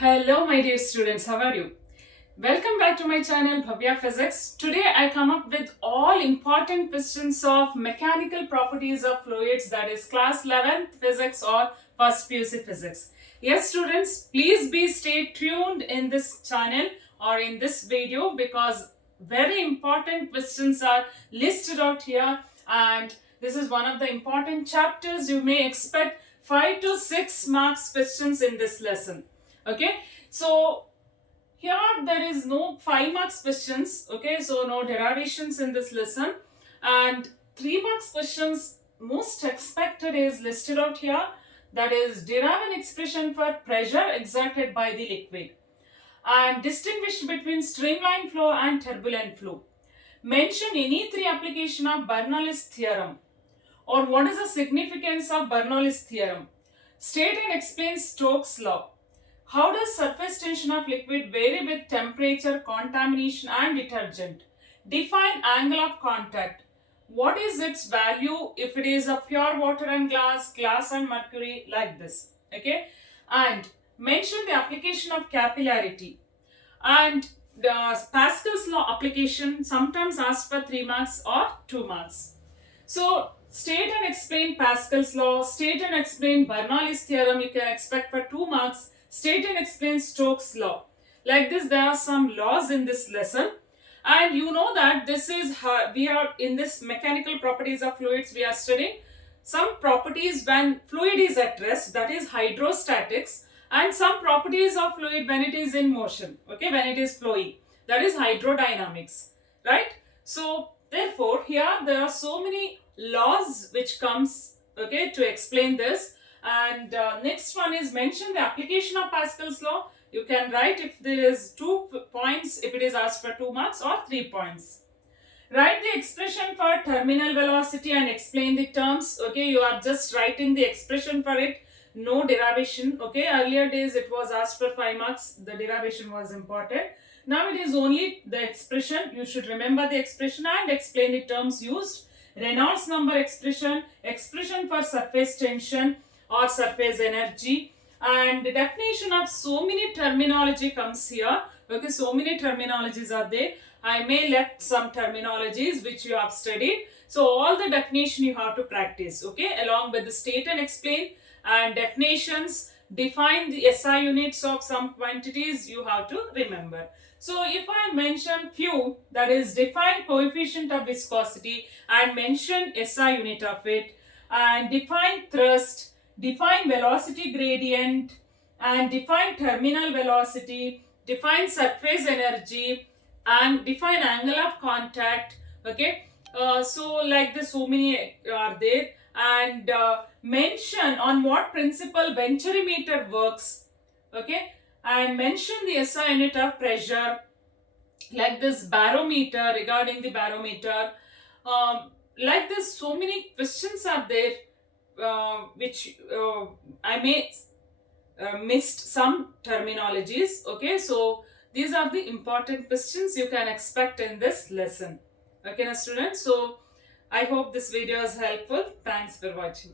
Hello my dear students, how are you? Welcome back to my channel Bhavya Physics. Today I come up with all important questions of mechanical properties of fluids, that is class 11th physics or first PUC physics. Yes students, please stay tuned in this channel or in this video because very important questions are listed out here, and this is one of the important chapters. You may expect 5 to 6 marks questions in this lesson. Okay, so here there is no 5 marks questions. Okay, so no derivations in this lesson, and 3 marks questions most expected is listed out here, that is derive an expression for pressure exerted by the liquid and distinguish between streamline flow and turbulent flow. Mention any 3 application of Bernoulli's theorem, or what is the significance of Bernoulli's theorem. State and explain Stokes' law. How does surface tension of liquid vary with temperature, contamination and detergent? Define angle of contact. What is its value if it is a pure water and glass, glass and mercury, like this. Okay. And mention the application of capillarity. And the Pascal's law application sometimes asked for 3 marks or 2 marks. So state and explain Pascal's law, state and explain Bernoulli's theorem, you can expect for 2 marks. State and explain Stokes' law. Like this, there are some laws in this lesson, and you know that this is we are in this mechanical properties of fluids. We are studying some properties when fluid is at rest, that is hydrostatics, and some properties of fluid when it is in motion. Okay, when it is flowing, that is hydrodynamics, right? So therefore, here there are so many laws which comes to explain this. And next one is mention the application of Pascal's law. You can write if there is 2 points, if it is asked for 2 marks, or 3 points. Write the expression for terminal velocity and explain the terms. Okay, you are just writing the expression for it, no derivation. Okay, earlier days it was asked for 5 marks, the derivation was important. Now it is only the expression. You should remember the expression and explain the terms used. Reynolds number expression, expression for surface tension or surface energy, and the definition of so many terminology comes here. Okay, so many terminologies are there. I may left some terminologies which you have studied. So all the definition you have to practice. Okay, along with the state and explain and definitions, define the SI units of some quantities you have to remember. So if I mention few, that is define coefficient of viscosity and mention SI unit of it, and define thrust, define velocity gradient, and define terminal velocity, define surface energy, and define angle of contact. Okay, so like this, so many are there. And mention on what principle venturimeter works. Okay, and mention the SI unit of pressure, like this barometer, regarding the barometer. Like this, so many questions are there which I may missed some terminologies. Okay, so these are the important questions you can expect in this lesson. Okay, now students, so I hope this video is helpful. Thanks for watching.